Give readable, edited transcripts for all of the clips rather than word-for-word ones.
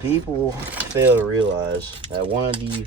People fail to realize that one of the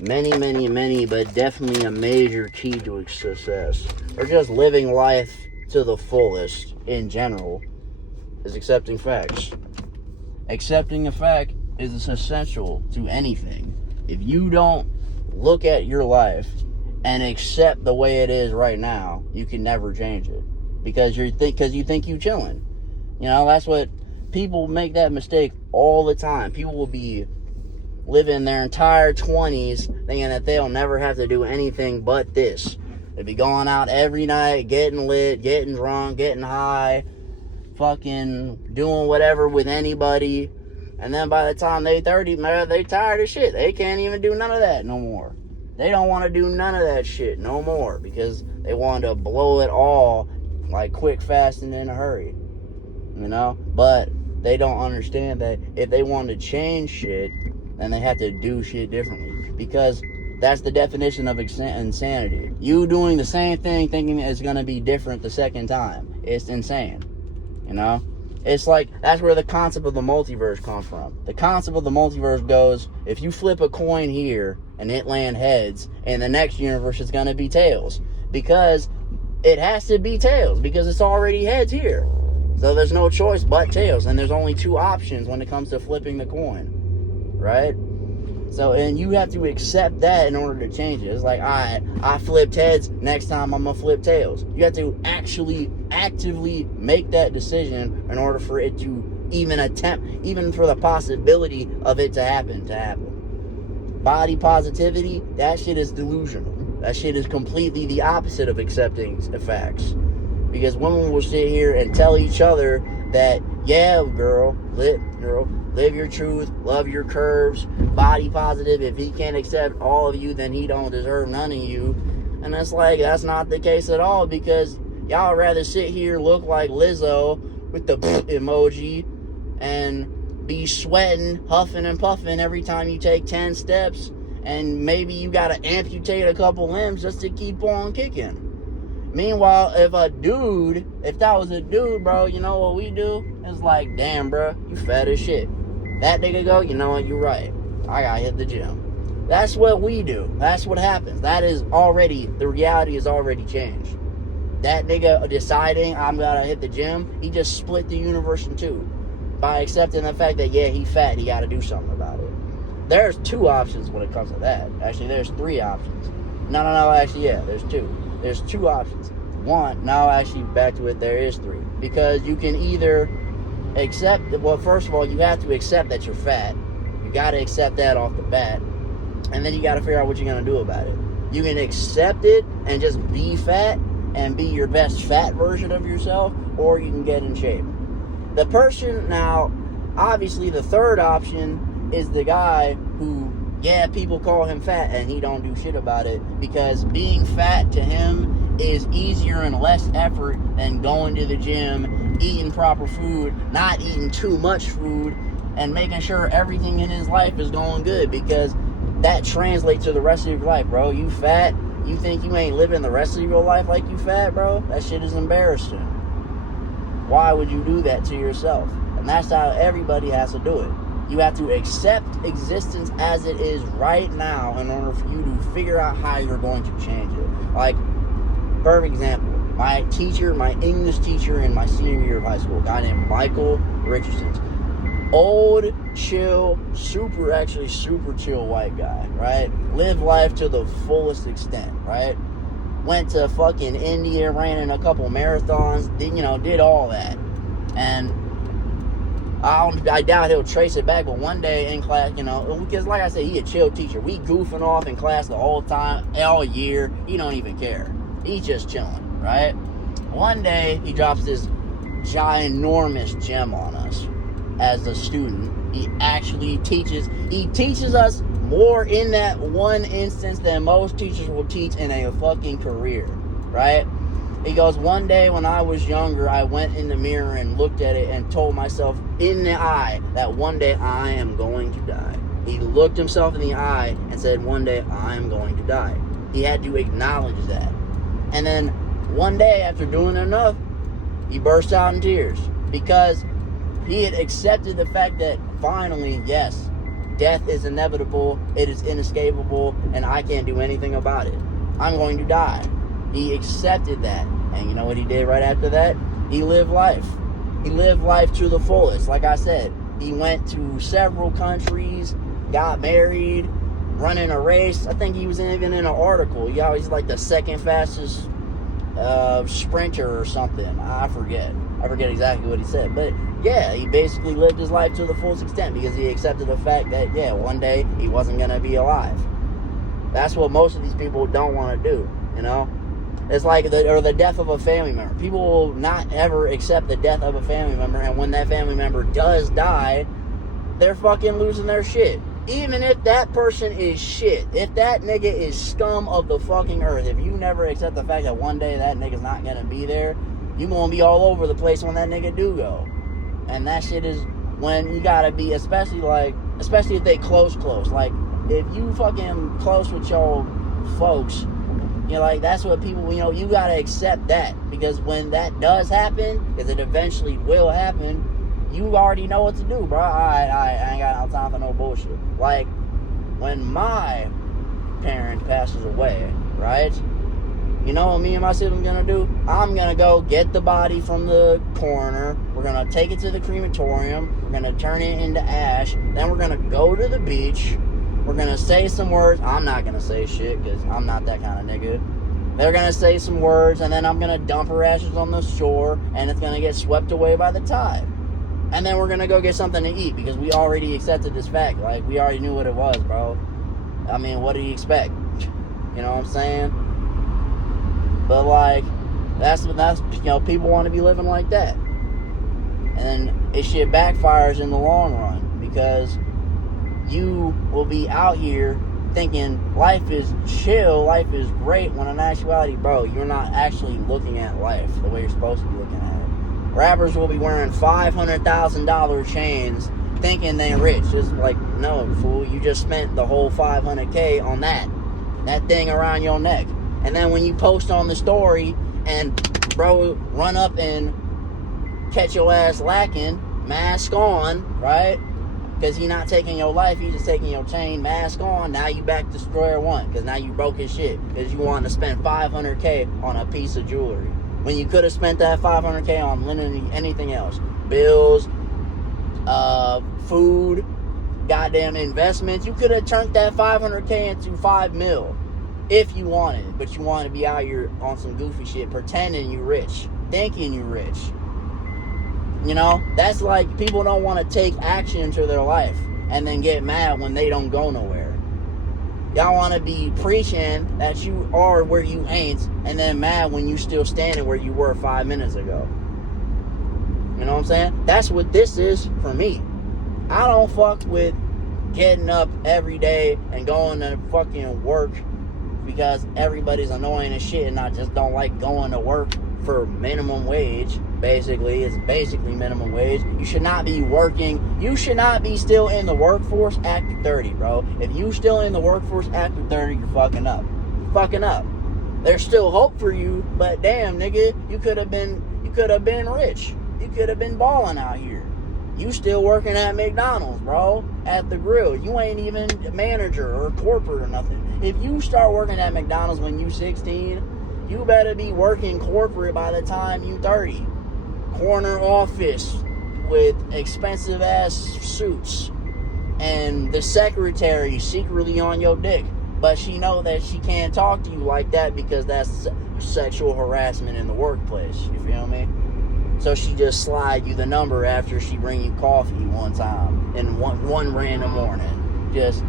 many, but definitely a major key to success, or just living life to the fullest in general, is accepting facts. Accepting a fact is essential to anything. If you don't look at your life and accept the way it is right now, you can never change it because you think you chilling. You know, that's what people make that mistake all the time. People will be living their entire 20s thinking that they'll never have to do anything but this. They'll be going out every night, getting lit, getting drunk, getting high, fucking doing whatever with anybody. And then by the time they 30, man, they tired of shit. They can't even do none of that no more. They don't want to do none of that shit no more because they want to blow it all like quick, fast, and in a hurry. You know? But they don't understand that if they want to change shit, then they have to do shit differently. Because that's the definition of insanity. You doing the same thing thinking it's going to be different the second time. It's insane. You know? It's like, that's where the concept of the multiverse comes from. The concept of the multiverse goes, if you flip a coin here and it land heads, in the next universe it's going to be tails. Because it has to be tails, because it's already heads here. So there's no choice but tails, and there's only two options when it comes to flipping the coin. Right? So, and you have to accept that in order to change it. It's like, alright, I flipped heads, next time I'm gonna flip tails. You have to actually actively make that decision in order for it to even attempt, even for the possibility of it to happen. Body positivity, that shit is delusional. That shit is completely the opposite of accepting facts. Because women will sit here and tell each other that, yeah, girl, live your truth, love your curves, body positive. If he can't accept all of you, then he don't deserve none of you. And it's like, that's not the case at all, because y'all rather sit here, look like Lizzo with the emoji, and be sweating, huffing and puffing every time you take 10 steps, and maybe you gotta amputate a couple limbs just to keep on kicking. Meanwhile, if that was a dude, bro, you know what we do? It's like, damn, bro, you fat as shit. That nigga go, you know what, you're right. I gotta hit the gym. That's what we do. That's what happens. The reality is already changed. That nigga deciding I'm gonna hit the gym, he just split the universe in two. By accepting the fact that, yeah, he fat, he gotta do something about it. There's two options when it comes to that. Actually, there's three options. No, actually, yeah, there's two. There's two options. One, now actually back to it, there is three. Because you can either accept, well, first of all, you have to accept that you're fat. You gotta accept that off the bat. And then you gotta figure out what you're gonna do about it. You can accept it and just be fat and be your best fat version of yourself, or you can get in shape. The person, now, obviously the third option is the guy who, yeah, people call him fat and he don't do shit about it, because being fat to him is easier and less effort than going to the gym, eating proper food, not eating too much food, and making sure everything in his life is going good, because that translates to the rest of your life, bro. You fat, you think you ain't living the rest of your life like you fat, bro? That shit is embarrassing. Why would you do that to yourself? And that's how everybody has to do it. You have to accept existence as it is right now in order for you to figure out how you're going to change it. Like, perfect example, my English teacher in my senior year of high school, a guy named Michael Richardson. Old, chill, super chill white guy, right? Lived life to the fullest extent, right? Went to fucking India, ran in a couple marathons, did all that. And I doubt he'll trace it back, but one day in class, because like I said, he a chill teacher. We goofing off in class the whole time, all year. He don't even care. He's just chilling, right? One day, he drops this ginormous gem on us as a student. He actually teaches us more in that one instance than most teachers will teach in a fucking career, right? He goes, one day when I was younger, I went in the mirror and looked at it and told myself in the eye that one day I am going to die. He looked himself in the eye and said, one day I am going to die. He had to acknowledge that. And then one day after doing enough, he burst out in tears, because He had accepted the fact that finally, yes, death is inevitable, it is inescapable, and I can't do anything about it. I'm going to die. He accepted that. And you know what he did right after that? He lived life. He lived life to the fullest. Like I said, he went to several countries, got married, running a race. I think he was even in an article. He's like the second fastest sprinter or something. I forget exactly what he said. But yeah, he basically lived his life to the fullest extent because he accepted the fact that, yeah, one day he wasn't going to be alive. That's what most of these people don't want to do, you know? It's like the death of a family member. People will not ever accept the death of a family member, and when that family member does die, they're fucking losing their shit. Even if that person is shit, if that nigga is scum of the fucking earth, if you never accept the fact that one day that nigga's not gonna be there, you gonna be all over the place when that nigga do go. And that shit is when you gotta be, especially if they close. Like, if you fucking close with your folks, you know, like, that's what people, you know, you gotta accept that. Because when that does happen, because it eventually will happen, you already know what to do, bro. I ain't got no time for no bullshit. Like, when my parent passes away, right? You know what me and my sibling gonna do? I'm gonna go get the body from the coroner. We're gonna take it to the crematorium. We're gonna turn it into ash. Then we're gonna go to the beach. We're gonna say some words. I'm not gonna say shit because I'm not that kind of nigga. They're gonna say some words, and then I'm gonna dump her ashes on the shore, and it's gonna get swept away by the tide. And then we're gonna go get something to eat because we already accepted this fact. Like, we already knew what it was, bro. I mean, what do you expect? You know what I'm saying? But like, that's you know, people want to be living like that. And then it shit backfires in the long run because you will be out here thinking life is chill, life is great, when in actuality, bro, you're not actually looking at life the way you're supposed to be looking at it. Rappers will be wearing $500,000 chains thinking they're rich. Just like, no, fool, you just spent the whole $500K on that thing around your neck. And then when you post on the story and bro run up and catch your ass lacking, mask on, right? Because he's not taking your life, he's just taking your chain, mask on. Now you back to square one because now you broke his shit because you wanted to spend $500K on a piece of jewelry when you could have spent that $500K on literally anything else. Bills, food, goddamn investments. You could have turned that $500K into $5 million. If you wanted, but you want to be out here on some goofy shit, pretending you rich, thinking you rich. You know, that's like, people don't want to take action into their life and then get mad when they don't go nowhere. Y'all want to be preaching that you are where you ain't, and then mad when you still standing where you were 5 minutes ago. You know what I'm saying? That's what this is for me. I don't fuck with getting up every day and going to fucking work because everybody's annoying as shit, and I just don't like going to work for minimum wage. Basically, it's basically minimum wage. You should not be working. You should not be still in the workforce after 30, bro. If you still in the workforce after 30, you're fucking up. You're fucking up. There's still hope for you, but damn, nigga, you could have been rich. You could have been balling out here. You still working at McDonald's, bro, at the grill. You ain't even a manager or corporate or nothing. If you start working at McDonald's when you 16, you better be working corporate by the time you 30. Corner office with expensive ass suits and the secretary secretly on your dick. But she know that she can't talk to you like that because that's sexual harassment in the workplace. You feel me? So she just slide you the number after she bring you coffee one time in one random morning. Just,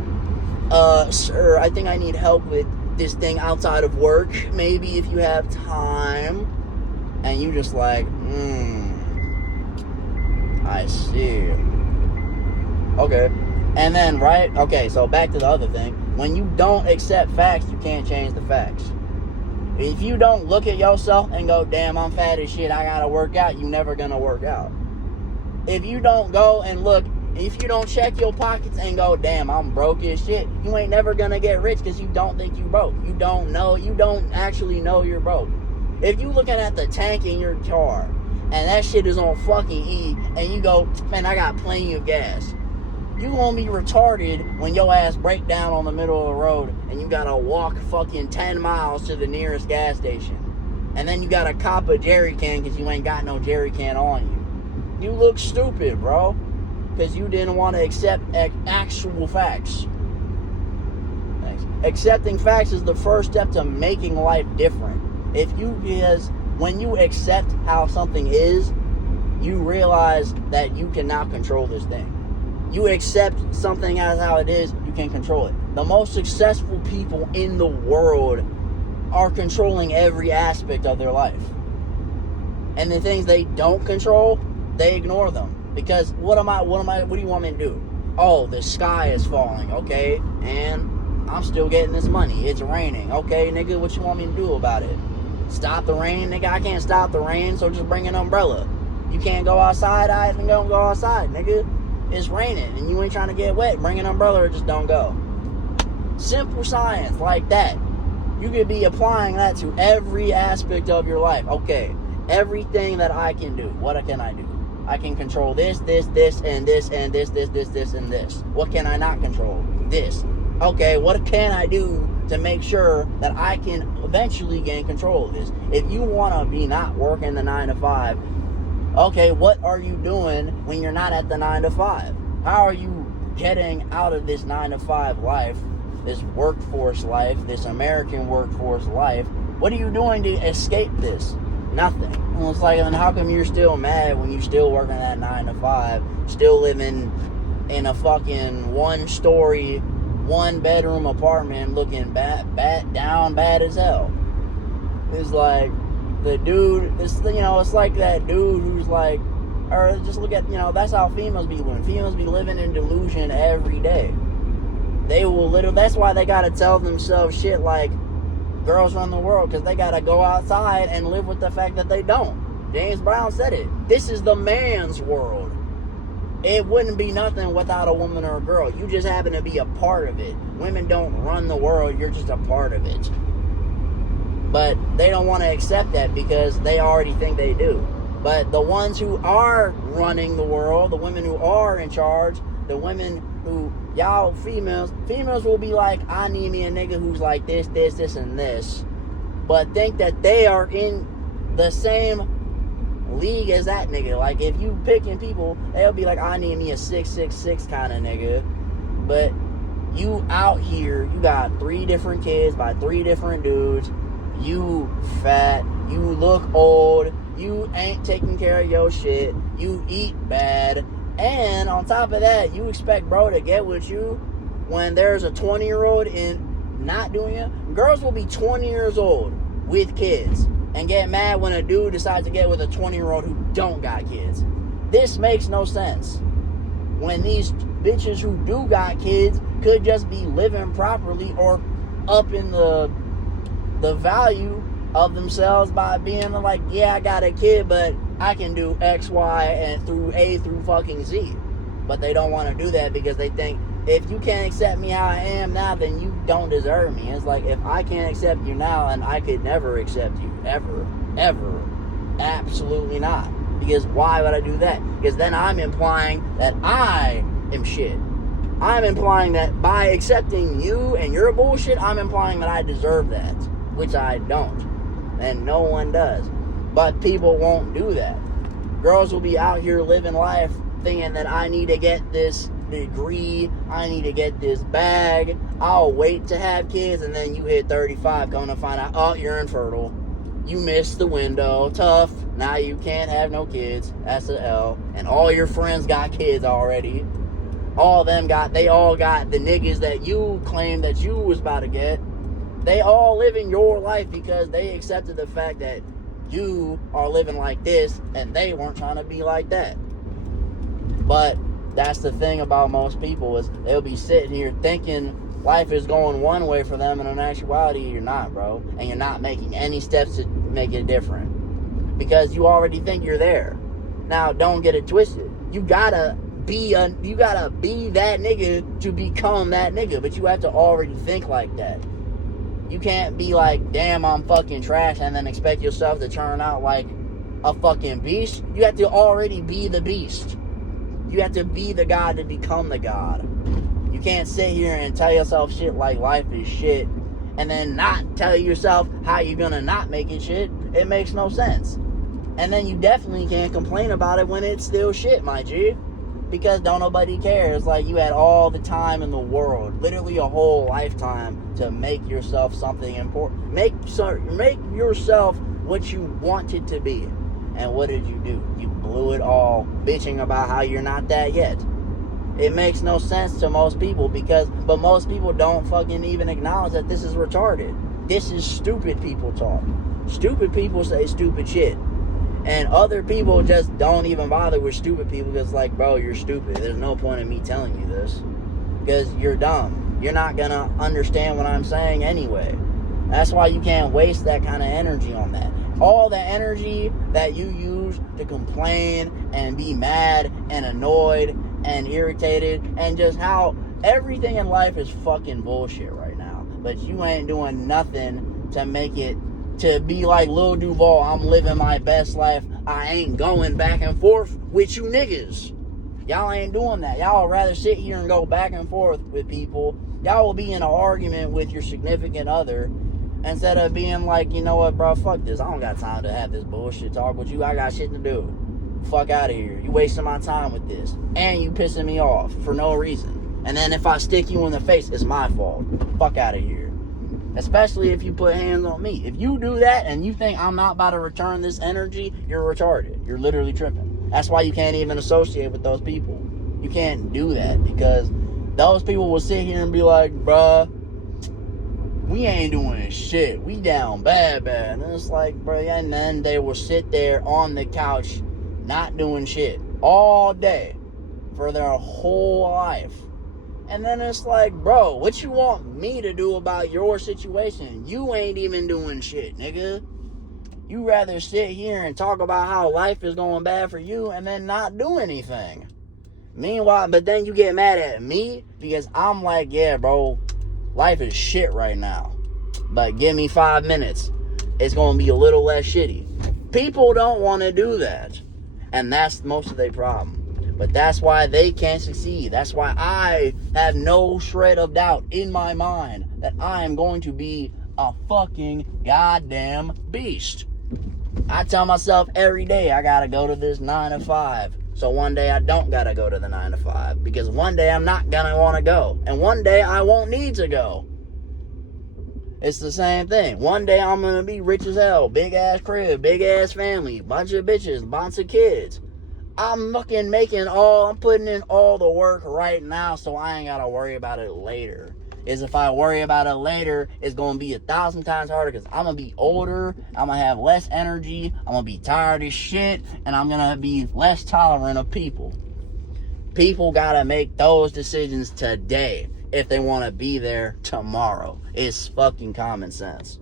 sir, I think I need help with this thing outside of work. Maybe if you have time. And you just like, I see. Okay. And then, right? Okay, so back to the other thing. When you don't accept facts, you can't change the facts. If you don't look at yourself and go, damn, I'm fat as shit, I gotta work out, you never gonna work out. If you don't go and look, if you don't check your pockets and go, damn, I'm broke as shit, you ain't never gonna get rich because you don't think you broke. You don't actually know you're broke. If you looking at the tank in your car and that shit is on fucking E, and you go, man, I got plenty of gas. You gonna be retarded when your ass break down on the middle of the road and you gotta walk fucking 10 miles to the nearest gas station. And then you gotta cop a jerry can because you ain't got no jerry can on you. You look stupid, bro. Because you didn't want to accept actual facts. Thanks. Accepting facts is the first step to making life different. When you accept how something is, you realize that you cannot control this thing. You accept something as how it is, you can control it. The most successful people in the world are controlling every aspect of their life. And the things they don't control, they ignore them. Because what do you want me to do? Oh, the sky is falling, okay? And I'm still getting this money. It's raining. Okay, nigga, what you want me to do about it? Stop the rain? Nigga, I can't stop the rain, so just bring an umbrella. You can't go outside, I ain't gonna go outside, nigga. It's raining and you ain't trying to get wet. Bring an umbrella or just don't go. Simple science like that. You could be applying that to every aspect of your life. Okay, everything that I can do. What can I do? I can control this, and this, and this, and this. What can I not control? This. Okay, what can I do to make sure that I can eventually gain control of this? If you want to be not working the 9 to 5, okay, what are you doing when you're not at the 9 to 5? How are you getting out of this 9 to 5 life, this workforce life, this American workforce life? What are you doing to escape this? Nothing. Well, it's like, then how come you're still mad when you're still working that 9 to 5, still living in a fucking 1-story, 1-bedroom apartment looking bad as hell? It's like, the dude, it's like that dude who's like, or just look at, that's how females be living. Females be living in delusion every day. They will literally, that's why they gotta tell themselves shit like, girls run the world, because they gotta go outside and live with the fact that they don't. James Brown said it. This is the man's world. It wouldn't be nothing without a woman or a girl. You just happen to be a part of it. Women don't run the world, you're just a part of it. But they don't want to accept that because they already think they do. But the ones who are running the world, the women who are in charge, the women who, y'all females will be like, I need me a nigga who's like this, and this. But think that they are in the same league as that nigga. Like, if you picking people, they'll be like, I need me a 6'6" kind of nigga. But you out here, you got 3 different kids by 3 different dudes. You fat, you look old, you ain't taking care of your shit, you eat bad, and on top of that, you expect bro to get with you when there's a 20-year-old in not doing it. Girls will be 20 years old with kids and get mad when a dude decides to get with a 20-year-old who don't got kids. This makes no sense. When these bitches who do got kids could just be living properly or up in the value of themselves by being like, yeah, I got a kid, but I can do X, Y, and through A through fucking Z. But they don't want to do that because they think, if you can't accept me how I am now, then you don't deserve me. It's like, if I can't accept you now, and I could never accept you, ever, absolutely not. Because why would I do that? Because then I'm implying that I am shit. I'm implying that by accepting you and your bullshit, I'm implying that I deserve that. Which I don't. And no one does. But people won't do that. Girls will be out here living life thinking that I need to get this degree, I need to get this bag, I'll wait to have kids, and then you hit 35, come to find out, oh, you're infertile. You missed the window. Tough. Now you can't have no kids. That's an L. And all your friends got kids already. They all got the niggas that you claimed that you was about to get. They all living your life because they accepted the fact that you are living like this and they weren't trying to be like that. But that's the thing about most people, is they'll be sitting here thinking life is going one way for them, and in actuality you're not, bro. And you're not making any steps to make it different because you already think you're there. Now, don't get it twisted. You gotta be that nigga to become that nigga, but you have to already think like that. You can't be like, damn, I'm fucking trash, and then expect yourself to turn out like a fucking beast. You have to already be the beast. You have to be the God to become the God. You can't sit here and tell yourself shit like life is shit and then not tell yourself how you're gonna not make it shit. It makes no sense. And then you definitely can't complain about it when it's still shit, my G. Because don't nobody care. It's like you had all the time in the world, literally a whole lifetime, to make yourself something important. Make yourself what you wanted to be. And what did you do? You blew it all bitching about how you're not that yet. It makes no sense to most people but most people don't fucking even acknowledge that this is retarded. This is stupid people talk. Stupid people say stupid shit. And other people just don't even bother with stupid people because, like, bro, you're stupid. There's no point in me telling you this because you're dumb. You're not going to understand what I'm saying anyway. That's why you can't waste that kind of energy on that. All the energy that you use to complain and be mad and annoyed and irritated and just how everything in life is fucking bullshit right now. But you ain't doing nothing to make it to be like Lil Duval. I'm living my best life. I ain't going back and forth with you niggas. Y'all ain't doing that. Y'all would rather sit here and go back and forth with people. Y'all will be in an argument with your significant other instead of being like, you know what, bro, fuck this. I don't got time to have this bullshit talk with you. I got shit to do. Fuck out of here. You wasting my time with this. And you pissing me off for no reason. And then if I stick you in the face, it's my fault. Fuck out of here. Especially if you put hands on me. If you do that and you think I'm not about to return this energy, you're retarded. You're literally tripping. That's why you can't even associate with those people. You can't do that because those people will sit here and be like, bruh, we ain't doing shit. We down bad. And it's like, bruh, and then they will sit there on the couch not doing shit all day for their whole life. And then it's like, bro, what you want me to do about your situation? You ain't even doing shit, nigga. You rather sit here and talk about how life is going bad for you and then not do anything. Meanwhile, but then you get mad at me because I'm like, yeah, bro, life is shit right now. But give me 5 minutes. It's going to be a little less shitty. People don't want to do that. And that's most of their problem. But that's why they can't succeed. That's why I have no shred of doubt in my mind that I am going to be a fucking goddamn beast. I tell myself every day I gotta go to this 9 to 5. So one day I don't gotta go to the 9 to 5. Because one day I'm not gonna wanna go. And one day I won't need to go. It's the same thing. One day I'm gonna be rich as hell. Big ass crib, big ass family, bunch of bitches, bunch of kids. I'm putting in all the work right now so I ain't gotta worry about it later. If I worry about it later, it's gonna be 1,000 times harder because I'm gonna be older, I'm gonna have less energy, I'm gonna be tired as shit, and I'm gonna be less tolerant of people. People gotta make those decisions today if they wanna be there tomorrow. It's fucking common sense.